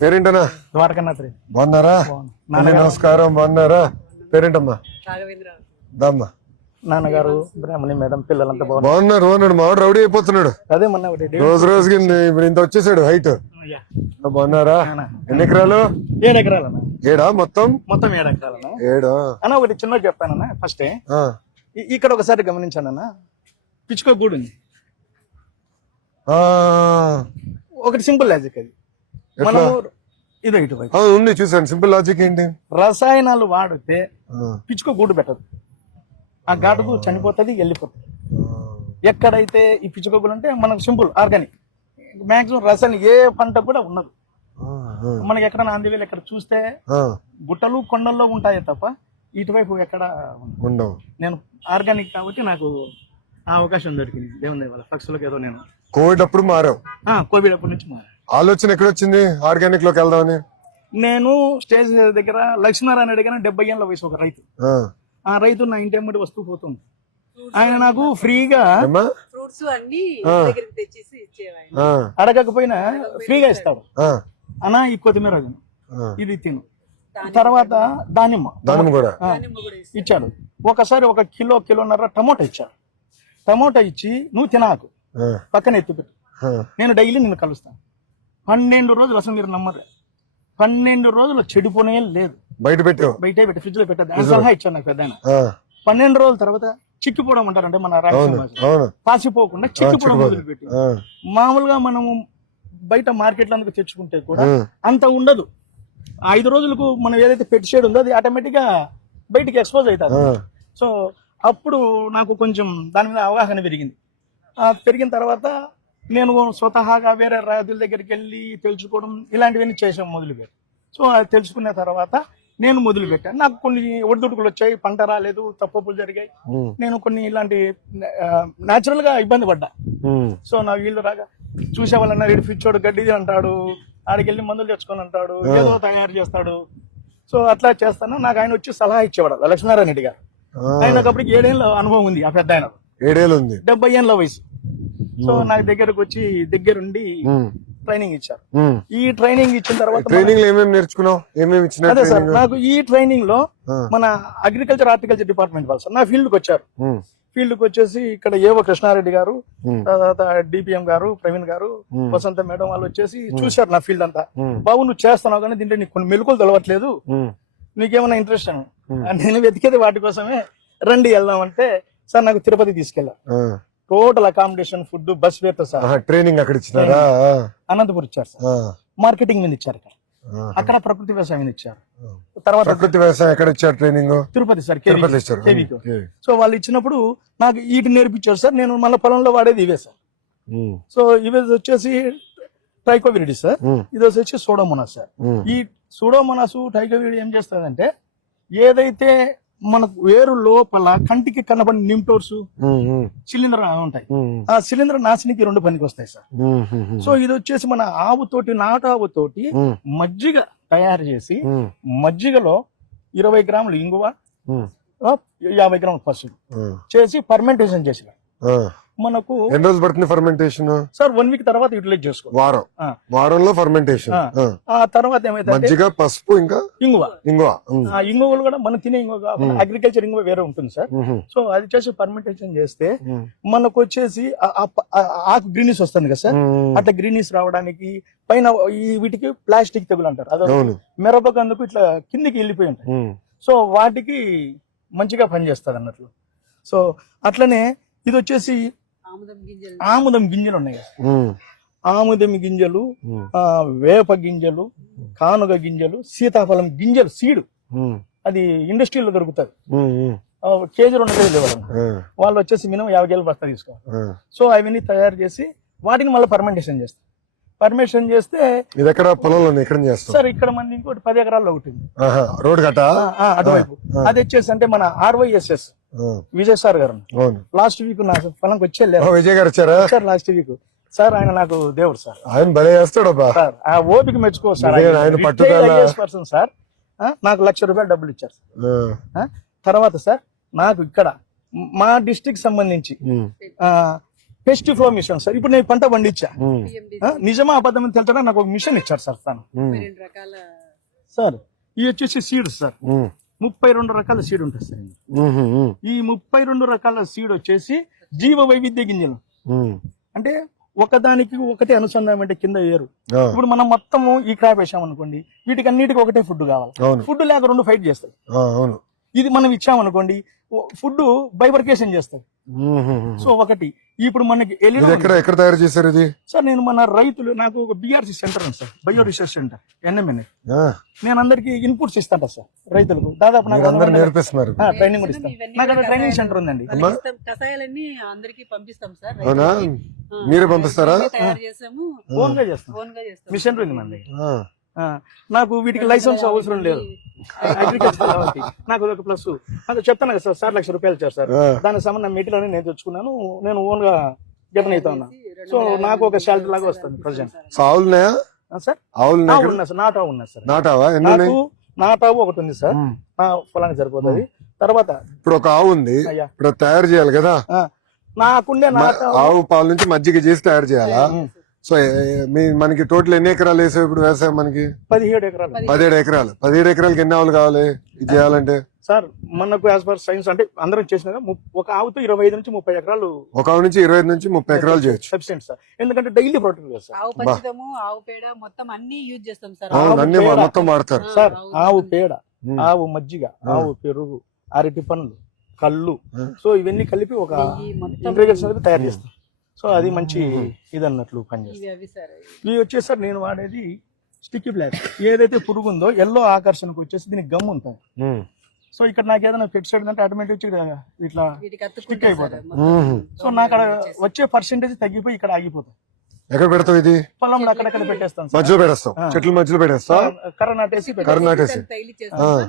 పేరేంటనా? ద్వారకనాథ్. బాగున్నారా? నమస్కారం. బాగున్నారా? పేరేంటమ్మా? దమ్మా. నాన్నగారు, బ్రాహ్మణి మేడం, పిల్లలంతా బాగున్నారు. మావాడు రౌడీ అయిపోతున్నాడు అదే మొన్న రోజు రోజుకి. ఇప్పుడు ఇంత వచ్చేసాడు హైట్. బాగున్నారా? ఎన్ని ఎకరాలు? 7 ఎకరాలన్నా. 7 మొత్తం 7 ఎకరాలన్నా. 7 అన్న ఒకటి చిన్న చెప్పానన్నా. ఫస్ట్ ఇక్కడ ఒకసారి గమనించానన్నా, పిచ్చుకో గూడు ఉంది. ఒకటి సింపుల్ లాజిక్ అది. మనము ఇదో ఇటువైపు ఉంది చూసాను. సింపుల్ లాజిక్ ఏంటి? రసాయనాలు వాడితే పిచ్చుకో గూడు పెట్టదు, ఆ ఘాటుకు చనిపోతుంది, వెళ్ళిపోతుంది. ఎక్కడైతే ఈ పిచ్చుకో గూడు అంటే మనకు సింపుల్ ఆర్గానిక్, మాక్సిమం రసాయనం ఏ పంట కూడా ఉండదు. మనకి ఎక్కడ ఆంధ్రవేలు ఎక్కడ చూస్తే గుట్టలు కొండల్లో ఉంటాయి తప్ప ఇటువైపు ఎక్కడ ఉండవు. నేను ఆర్గానిక్ కాబట్టి నాకు ఆ అవకాశం దొరికింది దేవుని వల్ల. పక్షులకు ఏదో నేను కోవిడ్ అప్పుడు మారావు. కోవిడ్ అప్పటి నుంచి మారా. ఆలోచన ఎక్కడ వచ్చింది ఆర్గానిక్ లోకి వెళ్దామని? నేను స్టేజ్ దగ్గర లక్ష్మీనారాయణ అడిగిన 70 ఏళ్ళ వయసు ఒక రైతు. ఆ రైతు నా ఇంటి అమ్మడి వస్తూ పోతుంది. ఆయన నాకు ఫ్రీగా ఫ్రూట్స్ అన్ని తెచ్చేసి ఇచ్చేవాడు. అడగకపోయినా ఫ్రీగా ఇస్తాడు. అన్నా ఈ కొత్తిమీర ఇది తిను. తర్వాత దానిమ్మ కూడా ఇచ్చాడు. ఒకసారి 1 కిలోన్నర టమోటా ఇచ్చాడు. టమోటా ఇచ్చి నువ్వు తినాకు, పక్కన ఎత్తుపెట్టు, నేను డైలీ నిన్ను కలుస్తాను. 12 రోజులు, అసలు మీరు నమ్మరు, 12 రోజులు చెడిపోనే లేదు. బయటే పెట్టి ఫ్రిడ్జ్ లో పెట్టద్దు సలహా ఇచ్చాను నాకు పెద్ద. 12 రోజుల తర్వాత చిక్కిపోవడం అంటారంటే మన రాయలసీమ పాసిపోకుండా చిక్కిపోవడం మొదలుపెట్టి. మామూలుగా మనము బయట మార్కెట్ లో తెచ్చుకుంటే కూడా అంత ఉండదు. 5 రోజులకు మనం ఏదైతే పెట్టి షేడ్ ఉందో అది ఆటోమేటిక్ గా బయటికి ఎక్స్పోజ్ అవుతుంది. సో అప్పుడు నాకు కొంచెం దాని మీద అవగాహన పెరిగింది. పెరిగిన తర్వాత నేను స్వతహాగా వేరే రైతుల దగ్గరికి వెళ్ళి తెలుసుకోవడం ఇలాంటివన్నీ చేసాం మొదలుపెట్టి. సో అది తెలుసుకున్న తర్వాత నేను మొదలుపెట్టాను. నాకు కొన్ని ఒడిదుడుకులు వచ్చాయి, పంట రాలేదు, తప్పులు జరిగాయి. నేను కొన్ని ఇలాంటి న్యాచురల్ గా ఇబ్బంది పడ్డా. సో నా వీళ్ళు రాగా చూసే వాళ్ళన్నారు, ఇటు పిచ్చోడు గడ్డిది అంటాడు, ఆడికి వెళ్ళి మందులు తెచ్చుకొని అంటాడు, ఏదో తయారు చేస్తాడు. సో అట్లా చేస్తాను. నాకు ఆయన వచ్చి సలహా ఇచ్చేవాడు లక్ష్మీనారాయణ రెడ్డి గారు. ఆయనకు అప్పటికి 7 ఏళ్ళ అనుభవం ఉంది. ఆ పెద్ద ఆయన 70 ఏళ్ళ వయసు. సో నాకు దగ్గరకు వచ్చి దగ్గరుండి ట్రైనింగ్ ఇచ్చారు. ఈ ట్రైనింగ్ ఇచ్చిన తర్వాత అదే సార్, నాకు ఈ ట్రైనింగ్ లో మన అగ్రికల్చర్ హార్టికల్చర్ డిపార్ట్మెంట్ వాళ్ళు సార్ నా ఫీల్డ్ కి వచ్చారు. ఫీల్డ్ కి వచ్చేసి ఇక్కడ ఏవో కృష్ణారెడ్డి గారు, తర్వాత డిపిఎం గారు, ప్రవీణ్ గారు, వసంత మేడం వాళ్ళు వచ్చేసి చూశారు నా ఫీల్డ్ అంతా. బాబు నువ్వు చేస్తున్నావు కానీ దీంట్లో నీకు కొన్ని మెలకువలు తెలవట్లేదు, నీకేమన్నా ఇంట్రెస్ట్ అని. నేను వెతికేది వాటి కోసమే. రండి వెళ్దామంటే సార్ నాకు తిరుపతి తీసుకెళ్లారు. టోటల్ అకామిడేషన్, ఫుడ్, బస్ వేతో సార్ ట్రైనింగ్ అక్కడ ఇచ్చారా? అనంతపురం ఇచ్చారు సార్. మార్కెటింగ్ మీద ఇచ్చారు ఇక్కడ. అక్కడ ప్రకృతి వ్యవసాయం మీద ఇచ్చారు. తర్వాత ప్రకృతి వ్యవసాయం ఎక్కడ ఇచ్చారు ట్రైనింగ్? తిరుపతి సార్, కేవీతో. సో వాళ్ళు ఇచ్చినప్పుడు నాకు వీటిని నేర్పించారు సార్. నేను మళ్ళీ పొలంలో వాడేది ఇవే సార్. సో ఇవే వచ్చేసి ట్రైకోవిరిడి సార్, ఇది వచ్చి సూడోమోనాస్ సార్. ఈ సూడోమోనాస్ ట్రైకోవిరిడి ఏం చేస్తుందంటే ఏదైతే మనకు వేరు లోపల కంటికి కనబడిన నిమ్టోర్స్, శిలీంధ్ర ఉంటాయి, ఆ శిలీంధ్ర నాశనికి 2 పనికి వస్తాయి సార్. సో ఇది వచ్చేసి మన ఆవుతోటి, నాటు ఆవుతోటి మజ్జిగ తయారు చేసి, మజ్జిగలో 20 గ్రాములు ఇంగువ, 50 గ్రాములు పసుపు చేసి ఫర్మెంటేషన్ చేసిన మనకు. ఎన్ని రోజులు పడుతుంది ఫర్మెంటేషన్ సార్? 1 వీక్ తర్వాత యూటిలైజ్ చేసుకో. వారంలో ఫర్మెంటేషన్. ఆ తర్వాత ఏమైతే మజ్జిగ, పసుపు, ఇంకా ఇంగువలు కూడా మనం తినే ఇంగువ కాకుండా అగ్రికల్చర్ ఇంగువ వేరే ఉంటుంది సార్. సో అది చేసి ఫర్మెంటేషన్ చేస్తే మనకు వచ్చేసి ఆకు గ్రీనిస్ వస్తుంది కదా సార్. అట్లా గ్రీనిస్ రావడానికి పైన ఈ వీటికి ప్లాస్టిక్ తెగులు అంటారు, అదే మిరపకందుకు ఇట్లా కిందికి వెళ్ళిపోయి ఉంటాయి. సో వాటికి మంచిగా పనిచేస్తుంది అన్నట్లు. సో అట్లనే ఇది వచ్చేసి ఆముదం గింజలు ఉన్నాయి కదా, ఆముదం గింజలు, వేప గింజలు, కానుగ గింజలు, సీతాఫలం గింజలు సీడు, అది ఇండస్ట్రీలో దొరుకుతుంది. కేజీ 2 కేజీలు ఇవ్వడం. వాళ్ళు వచ్చేసి మినిమం 50 కేజీలు బస్తా తీసుకోవాలి. సో అవన్నీ తయారు చేసి వాటిని మళ్ళీ ఫర్మెంటేషన్ చేస్తారు. పర్మిషన్ చేస్తే సార్ ఇక్కడ మన ఇంకోటి 10 ఎకరాల్లో ఒకటి అటువైపు. అది వచ్చేసి అంటే మన RYSS విజయ్ సార్ గారు లాస్ట్ వీక్ నా పొలంకి వచ్చేళ్ళారు. విజయ్ గారు వచ్చారా సార్ లాస్ట్ వీక్? సార్ ఆయన నాకు దేవుడు సార్. ఆయన భలే చేస్తాడు సార్. ఆ ఓపిక మెచ్చుకో సార్. పర్సన్ సార్ నాకు ₹1,00,000 డబ్బులు ఇచ్చారు సార్. తర్వాత సార్ నాకు ఇక్కడ మా డిస్ట్రిక్ట్ సంబంధించి పేస్ట్ ఫ్లో మిషన్ సార్. ఇప్పుడు నేను పంట పండించా, PMDC నిజమా అబద్ధం అని తెలుసా నాకు ఒక మిషన్ ఇచ్చారు సార్ తను. 32 రకాల సార్ ఇవి వచ్చేసి సీడ్స్ సార్. 32 రకాల సీడ్ ఉంటుంది సార్. ఈ 32 రకాల సీడ్ వచ్చేసి జీవ వైవిధ్య గింజలు. అంటే ఒకదానికి ఒకటి అనుసంధానం, అంటే కింద ఏరు. ఇప్పుడు మనం మొత్తము ఈ క్రాప్ వేసాం అనుకోండి, వీటికి అన్నిటికీ ఒకటే ఫుడ్ కావాలి. ఫుడ్ లేక రెండు ఫైట్ చేస్తాయి. ఇది మనం ఇచ్చామనుకోండి, ఫుడ్ బైబర్కేషన్ చేస్తాయి. సో ఒకటి ఇప్పుడు మనకి ఎక్కడ తయారు చేశారు ఇది? సార్ నేను మన రైతులు, నాకు ఒక BRC సెంటర్ ఉంది sir, bio research centre NMN. నేను అందరికి ఇన్పుట్స్ ఇస్తాను సార్ రైతులకు. దాదాపు నాకు నేర్పిస్తున్నారు, ట్రైనింగ్ కూడా ఇస్తాను. నాకు అక్కడ ట్రైనింగ్ సెంటర్ ఉందండి. కషాయాలన్నీ అందరికి పంపిస్తాం సార్. అవునా? మీరే పంపిస్తారా? తయారు చేసాము, ఓన్ గా చేస్తాం. ఓన్ గా చేస్తాం. మిషన్ ఉంది మన దగ్గర. నాకు వీటికి లైసెన్స్ అవసరం లేదు, అగ్రికల్చర్ కాబట్టి నాకు ఒక ప్లస్. అది చెప్తాను కదా సార్, 1,00,000 రూపాయలు ఇచ్చారు సార్. దానికి సంబంధించిన మెటీరియల్ అని నేను తెచ్చుకున్నాను, నేను ఓన్ గా జపన్ అవుతా ఉన్నా. సో నాకు ఒక శాలరీ లాగా వస్తుంది ప్రజెంట్. ఆవులున్నాయా సార్? ఆవులు ఉన్నా సార్, నాటావు ఉన్నా సార్. నాటావా? నాకు నాటావు ఒకటి ఉంది సార్, పొలానికి సరిపోతుంది. తర్వాత ఇప్పుడు ఒక ఆవు ఉంది, ఇప్పుడు తయారు చేయాలి కదా, నాకుండే నాటావు ఆవు పాల నుంచి మజ్జిగ చేసి తయారు చేయాలా? సో మనకి టోటల్ ఎన్ని ఎకరాలు వేసావు ఇప్పుడు వ్యవసాయం? మనకి 17 ఎకరాలు. 17 ఎకరాలు. 17 ఎకరాలకి ఎన్ని ఆవులు కావాలి ఇది చేయాలంటే? సార్ మనకు యాజ్ పర్ సైన్స్ అంటే అందరం చేసిన ఒక ఆవుతో 25 నుంచి 30 ఎకరాలు, ఒక ఆవు నుంచి 25 నుంచి 30 ఎకరాలు చేయొచ్చు. సఫిషియెంట్ సార్, ఎందుకంటే డైలీ ప్రొడక్ట్ కదా సార్. ఆవు పంచదము, ఆవు పేడ మొత్తం అన్ని యూజ్ చేస్తాం సార్. అన్ని మొత్తం వాడతారు సార్. ఆవు పేడ, ఆవు మజ్జిగ, ఆవు పెరుగు, అరటి పండ్లు, కళ్ళు, సో ఇవన్నీ కలిపి ఒక ఇంగ్రీడియంట్స్ అనేది తయారు చేస్తాం. సో అది మంచి ఇది అన్నట్లు పనిచేస్తుంది. ఇవి వచ్చేసి సార్ నేను వాడేది స్టిక్కీ బ్లాక్. ఏదైతే పురుగు ఉందో ఎల్లో ఆకర్షణకు వచ్చేసి దీనికి గమ్ ఉంటుంది. సో ఇక్కడ నాకు ఏదైనా ఫిక్స్ అంటే ఆటోమేటిక్ ఇట్లా స్టిక్ అయిపోతాయి. సో నాకు అక్కడ వచ్చే పర్సెంటేజ్ తగ్గిపోయి ఇక్కడ ఆగిపోతాయి. ఎక్కడ పెడతావు ఇది? పొలంలో అక్కడక్కడ పెట్టేస్తాను, మధ్యలో పెట్టేస్తావు, చెట్ల మధ్యలో పెట్టేస్తావు, కర్రనాటేసి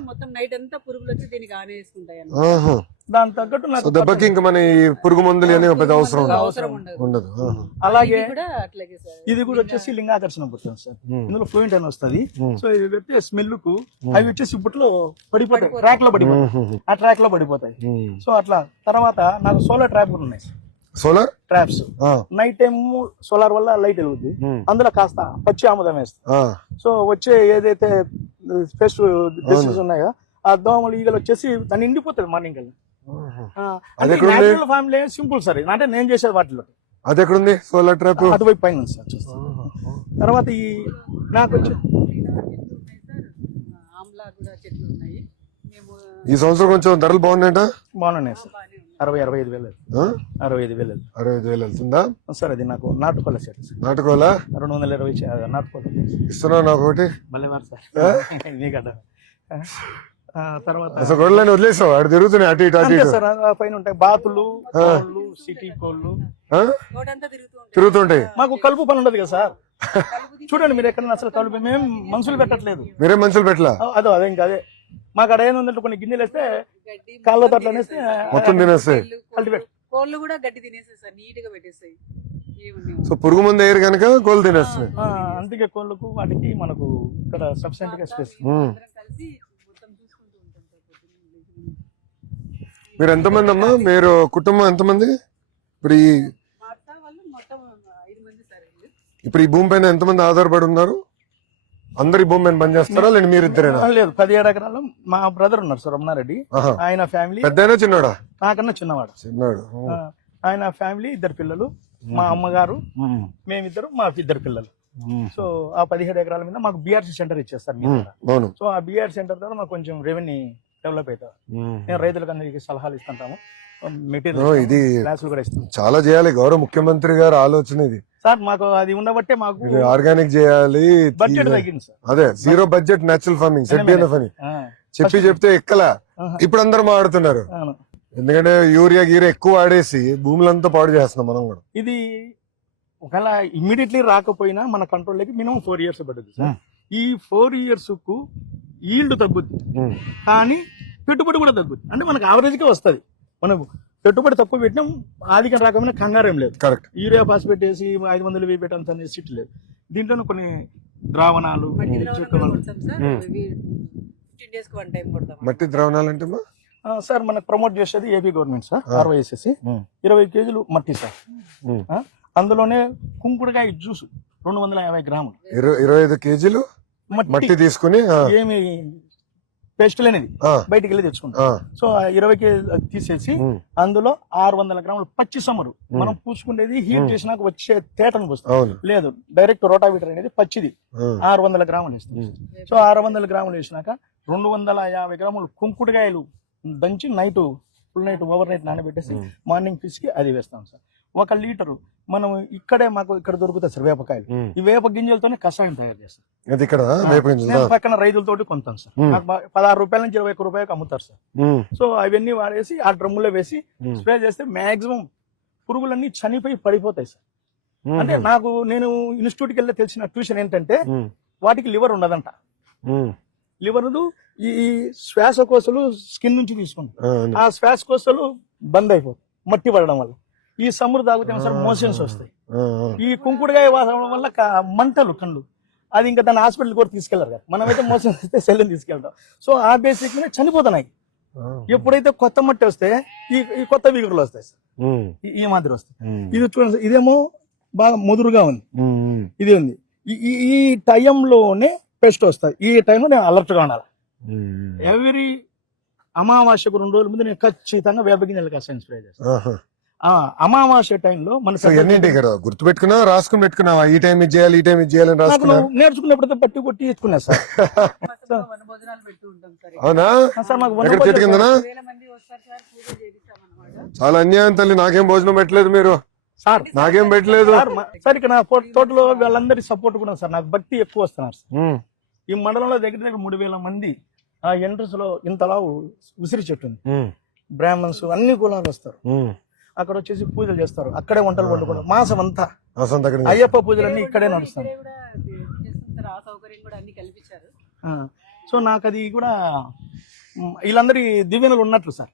మొత్తం నైట్ అంతా పురుగులు వచ్చి దీనికి ఆనేసుకుంటాయి. దాని తగ్గట్టు నాకు దెబ్బకి ఇంకా మన ఈ పురుగు మందులు అని పెద్ద అవసరం ఉండదు. అలాగే అట్లాగే సార్. ఇది కూడా వచ్చేసి లింగాకర్షణ పుట్టింది సార్. ఇందులో ఫ్లూయెంట్ అని వస్తుంది. సో ఇది పెడితే స్మెల్ కు అవి వచ్చేసి ఇప్పట్లో పడిపోతాయి, ట్రాక్ లో పడిపోతాయి, ఆ ట్రాక్ లో పడిపోతాయి. సో అట్లా తర్వాత నాకు సోలార్ ట్రాప్ కూడా ఉన్నాయి. Solar traps night time solar వల్ల లైట్ వెలుగుద్ది, అందులో కాస్త పచ్చి ఆముదం వేస్తా. సో వచ్చే ఏదైతే పెస్ట్ డిసీజ్ ఉన్నాయో ఆ దోమలు ఈగలు వచ్చేసి దాన్ని నిండిపోతుంది మార్నింగ్ కల్లా. ఫ్యామిలీ సింపుల్ సార్, అంటే నేను చేసేది వాటిలో. అది ఎక్కడుంది సోలార్ ట్రాప్? అటువైపు పైన ఉంది సార్. తర్వాత ఈ నాకు వచ్చి ఆమ్లా కూడా చెట్లు ఉన్నాయి. ఈ సంవత్సరం కొంచెం ధరలు బాగున్నాయంట. బాగున్నాయి సార్, 60-65 వేలు. 65,000 వెళ్తుందా సార్? అది నాకు నాటుకోల సెట్. నాటుకోల 220 నాటుకోల ఇస్తున్నావు నాకు ఒకటి. భలేవారు సార్ నీకడ్డ. తర్వాత అసలు గొడవలని వదిలేసావు, అటు తిరుగుతున్నాయి అటు ఇటు అటు ఇటు. సార్ పైన ఉంటాయి బాతులు, సిటీ కోళ్ళు తిరుగుతుంటాయి. మాకు కలుపు పని ఉండదు కదా సార్. చూడండి మీరు ఎక్కడ అసలు కలుపు మేము మనుషులు పెట్టట్లేదు. మీరే మనుషులు పెట్టలా? అదే ఇంకా అదే మాకు అక్కడ ఏంటంటే కొన్ని గిన్నెలు వేస్తే కాళ్ళ తట్ల వేస్తే మొత్తం తినేస్తాయి. కోళ్ళు కూడా గడ్డి తినేస్తాయి సార్, నీట్ గా పెట్టేస్తాయి. సో పురుగు మందు వేయరు కనుక కోళ్ళు తినేస్తాయి. అందుకే కోళ్ళకు వాటికి మనకు ఇక్కడ సఫిషియెంట్ గా స్పేస్. మీరు ఎంతమంది అమ్మా? మీరు కుటుంబం ఎంతమంది? ఇప్పుడు ఈ భూమి పైన ఎంతమంది ఆధారపడి ఉన్నారు? అందరు ఈ భూమి పైన పనిచేస్తారా లేదా మీరిద్దరేనా? లేదు, 17 ఎకరాలు మా బ్రదర్ ఉన్నారు సార్, రమణారెడ్డి. ఆయన ఫ్యామిలీ పెద్దయినా చిన్నవాడా? నాకన్నా చిన్నవాడు. ఆయన ఫ్యామిలీ 2 పిల్లలు, మా అమ్మగారు, మేమిద్దరు, మా 2 పిల్లలు. సో ఆ 17 ఎకరాల మీద మాకు BRC సెంటర్ ఇచ్చేస్తారు. సో ఆ BRC సెంటర్ ద్వారా మాకు కొంచెం రెవెన్యూ డెవలప్ అవుతారు. నేను రైతులకు అందరికి సలహాలు ఇస్తుంటాము, మెటీరియల్ ఇది క్లాసులు కూడా ఇస్తాం. చాలా చేయాలి, గౌరవ ముఖ్యమంత్రి గారు ఆలోచన ఇది సార్. మాకు అది ఉండబట్టే మాకు ఆర్గానిక్ చేయాలి, బడ్జెట్ తగ్గింది సార్. అదే zero budget natural farming ZBNF అని చెప్తే ఎక్కలా. ఇప్పుడు అందరూ మాడుతున్నారు, ఎందుకంటే యూరియా గీరియా ఎక్కువ వాడేసి భూములంతా పాడు చేస్తున్నాం మనం కూడా. ఇది ఒకవేళ ఇమ్మీడియట్లీ రాకపోయినా మన కంట్రోల్లోకి మినిమం 4 years పడుతుంది సార్. ఈ 4 years కు ఈల్డ్ తగ్గుద్ది, కానీ పెట్టుబడి కూడా తగ్గుద్ది. అంటే మనకు యావరేజ్ గా వస్తుంది. మనం పెట్టుబడి తక్కువ పెట్టినాం, ఆదికం రాకపోయినా కంగారేం లేదు. కరెక్ట్. యూరియా పాస్పేట్ వేసి 500 వేయి పెట్టంత సిట్ లేదు. దీంట్లో కొన్ని ద్రావణాలు, మట్టి ద్రావణాలు అంటే సార్ మనకు ప్రమోట్ చేసేది ఏపీ గవర్నమెంట్ సార్ RYSSC 20 కేజీలు మట్టి సార్. అందులోనే కుంకుడుకాయ జ్యూస్ 250 గ్రాములు, 25 కేజీలు మట్టి తీసుకుని ఏమి పేస్ట్ అనేది బయటికి వెళ్ళి తెచ్చుకుంటాం. సో 20 కేజీలు తీసేసి అందులో 600 గ్రాములు పచ్చి సమరు, మనం పూసుకునేది హీట్ చేసినాక వచ్చే తేటను పోస్తాం, లేదు డైరెక్ట్ రోటావీటర్ అనేది పచ్చిది 600 గ్రాములు వేస్తాం. సో 600 గ్రాములు వేసినాక 250 గ్రాములు కుంకుడుకాయలు దంచి ఫుల్ నైట్ ఓవర్ నైట్ నానబెట్టేసి మార్నింగ్ ఫిష్ కి అది వేస్తాం సార్. 1 లీటరు మనం మాకు ఇక్కడ దొరుకుతాయి సార్ వేపకాయలు, ఈ వేప గింజలతోనే కషాయం తయారు చేస్తాం. నేను పక్కన రైతులతోటి కొంటాను సార్, నాకు 16 రూపాయల నుంచి 21 రూపాయలకు అమ్ముతారు సార్. సో అవన్నీ వాడేసి ఆ డ్రమ్ములో వేసి స్ప్రే చేస్తే మాక్సిమం పురుగులన్నీ చనిపోయి పడిపోతాయి సార్. అంటే నేను ఇన్స్టిట్యూట్కి వెళ్ళి తెలిసిన ట్యూషన్ ఏంటంటే వాటికి లివర్ ఉండదంట. లివర్లు ఈ శ్వాసకోశలు స్కిన్ నుంచి తీసుకుంటారు, ఆ శ్వాసకోశలు బంద్ అయిపోతాయి మట్టి పడడం వల్ల. ఈ సమురు తాగితే సార్ మోషన్స్ వస్తాయి. ఈ కుంకుడుకాయ వాసన వల్ల మంటలు కళ్ళు, అది ఇంకా దాన్ని హాస్పిటల్ కూడా తీసుకెళ్లారు కదా, మనమైతే మోషన్స్ వస్తే సెల్లుని తీసుకెళ్తాం. సో ఆ బేసిక్ మీద చనిపోతున్నాయి. ఎప్పుడైతే కొత్త మట్టి వస్తే ఈ కొత్త విగురులు వస్తాయి సార్, ఈ మాదిరి వస్తాయి. ఇది చూడండి, ఇదేమో బాగా ముదురుగా ఉంది, ఇది ఉంది. ఈ టైంలోనే పెస్ట్ వస్తాయి. ఈ టైంలో నేను అలర్ట్ గా ఉండాలి. ఎవ్రీ అమావాస్యకు 2 రోజుల ముందు నేను ఖచ్చితంగా వేప గింజల కషాయం స్ప్రే చేస్తాను. అమావాస్య టైంలో గుర్తు పెట్టుకున్నా, రాసుకుని పెట్టుకున్నావా, ఈ టైం ఇది చేయాలి, ఈ టైం ఇది చేయాలని రాసుకున్నా? నేర్చుకున్నప్పుడు పట్టి కొట్టి ఇచ్చుకున్నా సార్. వనభోజనాలు పెట్టి ఉంటాం సార్. అవునా సార్ మాకు ఎక్కడ చెట్టు కిందనా? 1000 మంది వస్తారు సార్, పూజ చేపిస్తాం అన్నమాట. చాలా అన్యాయం తల్లి, నాకేం భోజనం పెట్టలేదు మీరు సార్, నాకేం పెట్టలేదు సార్. ఇక్కడ నా తోటలో వాళ్ళందరి సపోర్ట్ కూడా సార్, నాకు భక్తి ఎక్కువ వస్తున్నారు సార్. ఈ మండలంలో దగ్గర 3000 మంది ఆ ఎంట్రన్స్ లో ఇంతలా ఉసిరి చెట్టు ఉంది, బ్రాహ్మణ్స్ అన్ని కులాలు వస్తారు. అక్కడ వచ్చేసి పూజలు చేస్తారు, అక్కడే వంటలు వండుకుంటారు. మాసం అంతా అయ్యప్ప పూజలన్నీ ఇక్కడే నడుస్తాయి. ఆ సౌకర్యం కూడా అన్ని కల్పించారు. సో నాకు అది కూడా వీళ్ళందరి దివ్యనలు ఉన్నట్లు సార్.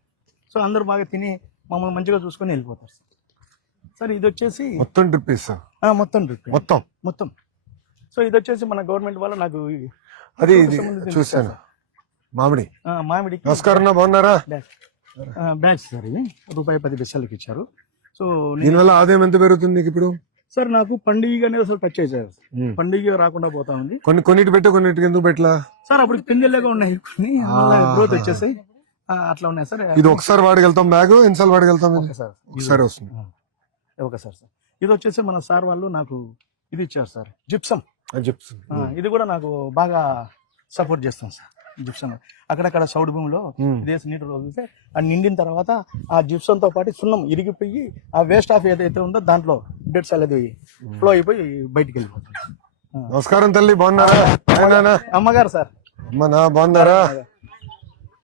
సో అందరూ బాగా తిని మమ్మల్ని మంచిగా చూసుకొని వెళ్ళిపోతారు సార్. సార్ ఇది వచ్చేసి మొత్తం డ్రిప్ మొత్తం. సో ఇది వచ్చేసి మన గవర్నమెంట్ వల్ల నాకు అది చూసాను. మామిడి నమస్కారం, బాగున్నారా? బ్యాచ్ సార్, ఇది ₹10 ఇచ్చారు. సో దీనివల్ల ఆదాయం ఎంత పెరుగుతుంది నీకు ఇప్పుడు? సార్ నాకు పండుగ అనేది అసలు టచ్ చేశారు, పండుగ రాకుండా పోతా ఉంది. కొన్నిటి పెట్టే కొన్నిటికి ఎందుకు పెట్టలా సార్? అప్పుడు పిందెల్లాగా ఉన్నాయి, కొన్ని గ్రోత్ వచ్చేసాయి, అట్లా ఉన్నాయి సార్. ఇది ఒకసారి వాడగలుగుతాం, బ్యాగ్ ఎన్నిసార్లు వాడగలుగుతాం? ఒకసారి వస్తుంది. ఒకసారి సార్. ఇది వచ్చేసి మన సార్ వాళ్ళు నాకు ఇది ఇచ్చారు సార్, జిప్సమ్. ఇది కూడా నాకు బాగా సపోర్ట్ చేస్తాం సార్. జిప్సమ్ అక్కడక్కడ సౌడు భూమిలో ఇదేసి నీటి వదిలితే అది నిండిన తర్వాత ఆ జిప్సమ్ తో పాటు సున్నం ఇరిగిపోయి ఆ వేస్ట్ ఆఫ్ ఏదైతే ఉందో దాంట్లో డెడ్స్ అనేది ఫ్లో అయిపోయి బయటికి వెళ్ళిపోతుంది. నమస్కారం తల్లి, బాగున్నారా? అమ్మగారు సార్, అమ్మ బాగున్నారా?